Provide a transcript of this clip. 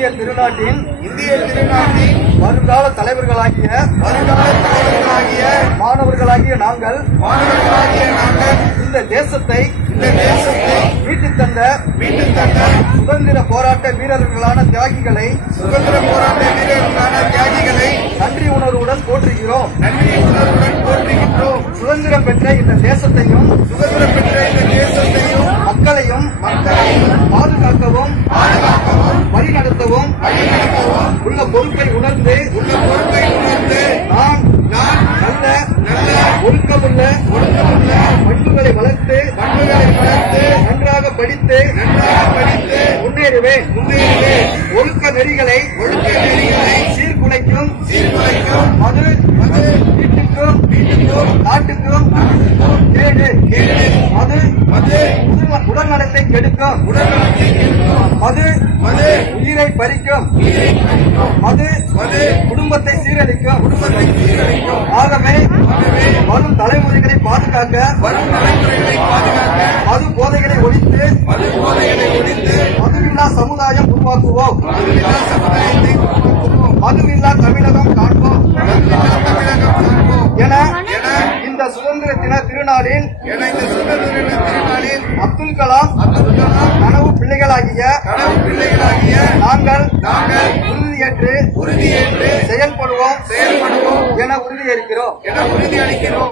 இந்திய திருநாட்டின் இந்திய திருநாட்டின் வருங்கால தலைவர்களாகிய வருங்கால தலைவர்களாகிய மாணவர்களாகிய நாங்கள் மாணவர்களாகிய நாங்கள் இந்த தேசத்தை இந்த தேசத்தை மீட்டு தந்த மீட்டு தந்த சுதந்திர போராட்ட வீரர்களான தியாகிகளை சுதந்திர போராட்ட வீரர்களான தியாகிகளை நன்றி உணர்வுடன் போற்றுகிறோம். நன்றி உணர்வுடன் போற்றுகின்றோம். சுதந்திரம் பெற்ற இந்த தேசத்தையும் சுதந்திரம் பெற்ற இந்த தேசத்தையும் மக்களையும் மக்களையும் பாதுகாக்கவும் பாதுகாக்கவும் வழிநடத்தவும் உள்ள பொறுப்பை உணர்ந்து உள்ள பொறுப்பை உணர்ந்து நான் நான் நல்ல நல்ல ஒழுக்கமுள்ள ஒழுக்கமுள்ள பண்புகளை வளர்த்து பண்புகளை வளர்த்து நன்றாக படித்து நன்றாக படித்து முன்னேறுவேன். முன்னேறுவேன். ஒழுக்க நெறிகளை ஒழுக்க நெறிகளை சீர்குலைக்கும் சீர்குலைக்கும் மது மது வீட்டுக்கும் வீட்டுக்கும் நாட்டுக்கும் கேடு கேடு. மது மது உடல்நலத்தை கெடுக்கும் உடல்நலத்தை கெடுக்கும். மது மது உயிரை பறிக்கும். மது மது குடும்பத்தை சீரழிக்கும். குடும்பத்தை சீரழிக்கும். ஆகவே வரும் தலைமுறைகளை பாதுகாக்க வரும் தலைமுறைகளை பாதுகாக்க மது போதைகளை ஒழித்து மது போதைகளை ஒழித்து மதுவில்லா சமுதாயம் உருவாக்குவோம். மதுவில்லா சமுதாயத்தை. மதுவில்லா தமிழகம் காண்போம். என இந்த சுதந்திர தின திருநாளில் என இந்த சுதந்திர தின திருநாளில் அப்துல் கலாம் அப்துல் கலாம் கனவு பிள்ளைகளாகிய கனவு பிள்ளைகளாகிய நாங்கள் நாங்கள் உறுதியேற்று உறுதியேற்று செயல்படுவோம் செயல்படுவோம் என உறுதியேற்கிறோம் என உறுதியளிக்கிறோம்.